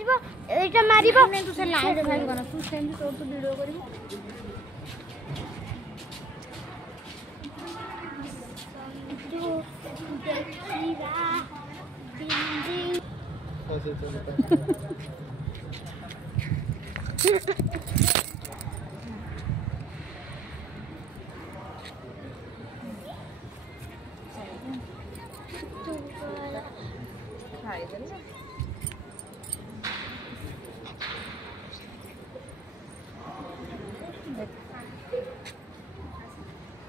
ଯିବ ଏଇଟା ମାରିବ ତୁ ସେ ଲାଇଟ୍ ଫାଇଟ୍ କର ତୁ ସେମିତି ତୋର ତୁ ଭିଡ଼ିଓ କରିବୁ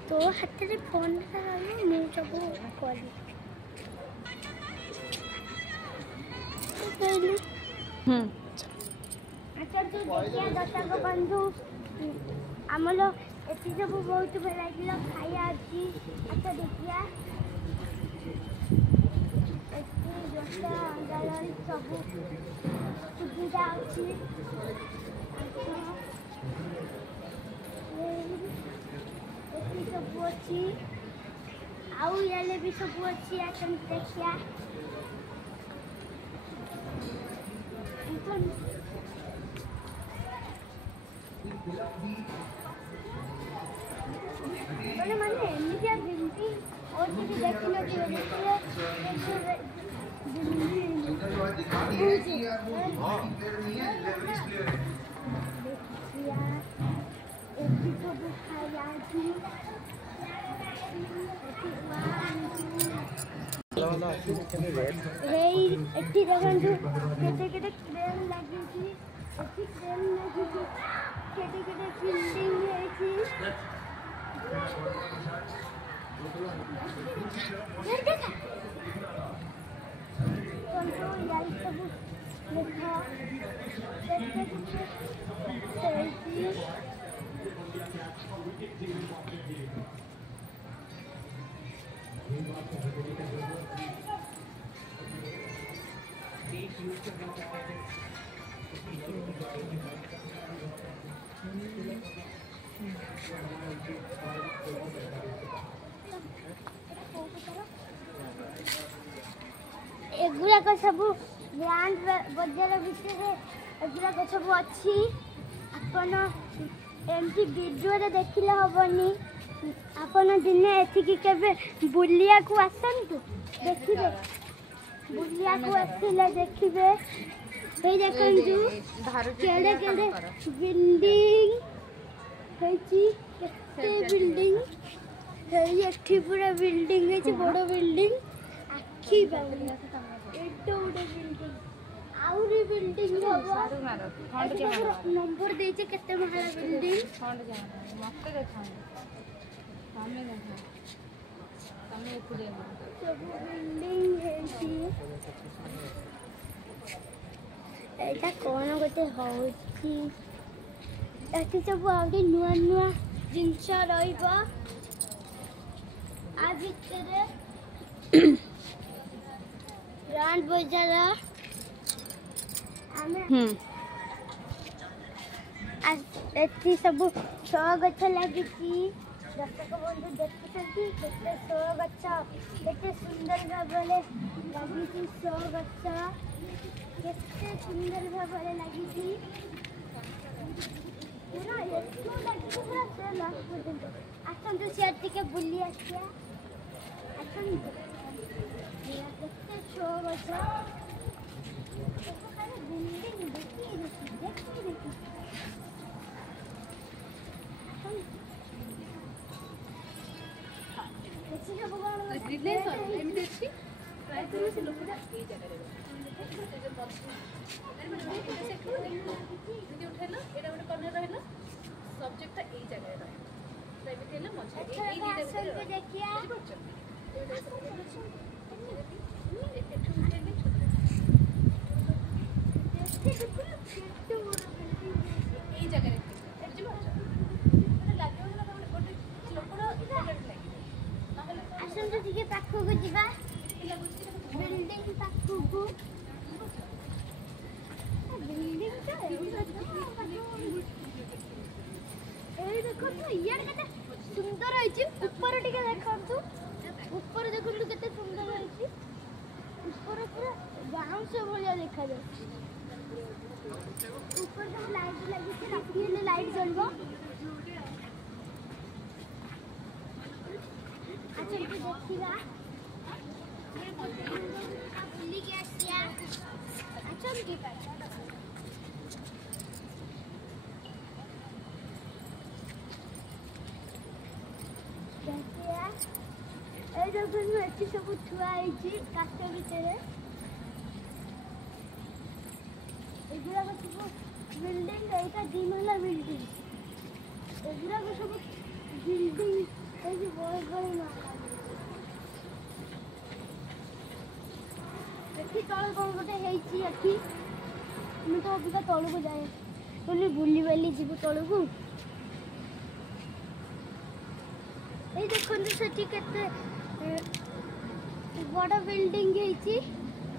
तो हाथ में फोन मुझे सब अच्छा तू देखिए दर्शक बंधु आमर एति सब बहुत भेराइटी खाया अच्छी अच्छा देखिए सब सुविधा अच्छी सब अच्छी आउ याले भी सब अच्छी आइटम देखिया मैंने माने एमितिया बिल्डिंग और चीज देखी ना एटी देखंतु केते क्रेन लागि छी एटी क्रेन लागि छी केते बिल्डिंग है छी देखा कंट्रोल याई सब देखा एगुड़ा को सब ब्रांड बजार भितर एगुड़ा को सब अच्छी आपन एमती वीडियो रे देखिले हबनी आपन दिने एथिकी केबे बुलिया को आसंतु देखिबे बुलिया को आसिले देखिबे हे देखंतु केडे केडे बिल्डिंग हेची केते बिल्डिंग हे एठी पूरा बिल्डिंग हेची बड़ बिल्डिंग आखी बाउली एतो उडे बिल्डिंग आउरी बिल्डिंग सारू मारो फंड के मारो नंबर देचे केते महला बिल्डिंग फंड के मते देखा सामने देखा सामने एथुले सब बिल्डिंग हेची एटा कोन गोटे होची एठी सब आउरी नुआ नुआ जिंस रहिबा आ भितरे ब्रांड बजार एठी सब शो गछ लगी दर्शक बंधु देखुଛନ୍ତି केते शो गछ केते सुंदर भाबले लगी शो गछ केते सुंदर भाबले लगी पूरा एतो लगी पूरा से लास्ट पर्यंत आसन जो शेयर टिके बुली आसिया आसन केते शो गछ बिल्डिंग देखी सुंदर ऊपर टिके देखु ऊपर देखु केते सुंदर ऊपर पूरा बाउंस भलिया देखा जाय ऊपर सब लाइट लगी थी राती हेले लाइट जलबो अच्छा तो देखिबा बुली के आसिया अच्छा की देखिया ए जगह में अच्छी सब छुआ आइची कास्ट भीतर एगुड़ा को सब बिल्डिंग एटा दिमहला बिल्डिंग एगुड़ा को सब बिल्डिंग ए जे बड़ बड़ ना देखि तळ कोन गोटे हेची अखी मैं तो अभी का तळ को जाए बोली बुली वाली जीव तळ को ए देखन सेठी केते बड़ बिल्डिंग हेची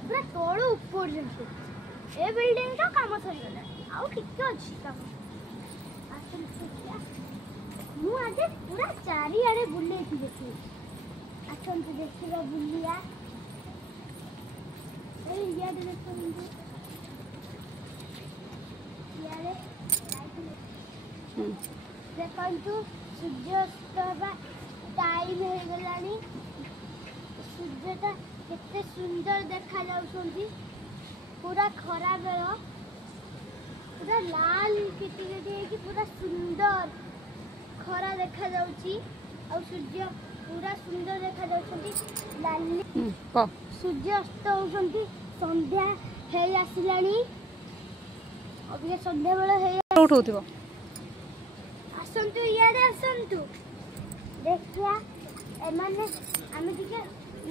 पूरा तळ ऊपर जंते ए बिल्डिंग का काम सरी गला आउ ठीक अछि काम आसन देखिया मु आजे पूरा चारी आड़े बुले थी देखि आसन तो देखिबा बुलिया ए याद देखो मुझे यारे देखंतु सूर्यास्त बा टाइम हो गलानी सूर्यटा केते सुंदर देखा जाउछंती पूरा खरा बेल पूरा लाल किटी किटी है कि पूरा सुंदर खरा देखा जाउची और सूर्य पूरा सुंदर देखा जाउछंती लाली सूर्य अस्त होउछंती संध्या हे आसिलानी अभी संध्या बेला हे उठौथिबो आसंतु यारे आसंतु देखिया एमाने आमे दिके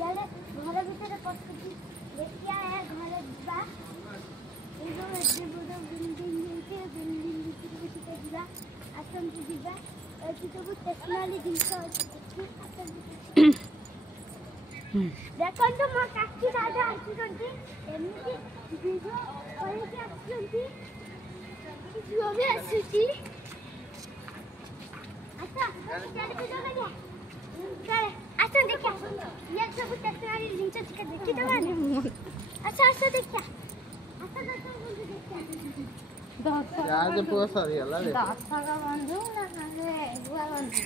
यारे घर भीतर पसुची देखिया ए घर बा ए जो एते बड़ बिल्डिंग है बिल्डिंग भीतर किते दिबा आसंतु दिबा एति सब टेक्नोलॉजी जिंस अछि आसंतु देखो तो मो काकी दादा आछिसंती एमिति वीडियो करके आछिसंती जो भी आछिसी अच्छा चल वीडियो कर चल अच्छा देखिए ये सब टेक्नोलॉजी जिंस चिका देखि तो माने अच्छा अच्छा देखिए अच्छा देखो मुझे देखिए आज पूरा सरी हला रे दासा का बंधु ना काहे बुआ बंधु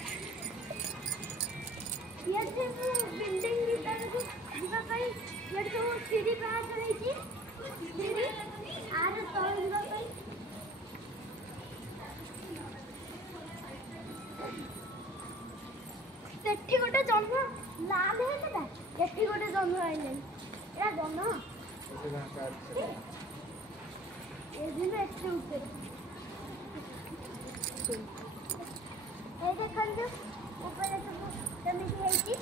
ये सब बिल्डिंग भीतर को दिबा कई ये तो सीढ़ी पास रही थी सीढ़ी आर तळ दिबा कई सेठी गोटे जन्म लाल है ना सेठी गोटे जन्म आइले एरा जन्म ए दिन एते ऊपर ए देखन जो ऊपर सब केमिति हेची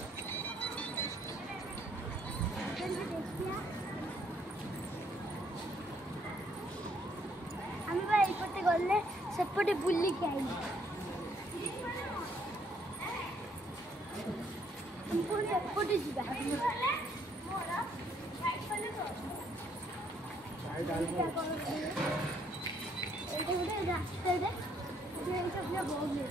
केमिति देखिया हम बा एपटे गले सेपटे बुल्ली के आइले हम एपटे जिबा एटा गोटे रास्ता दे ये सब ना बहुत रही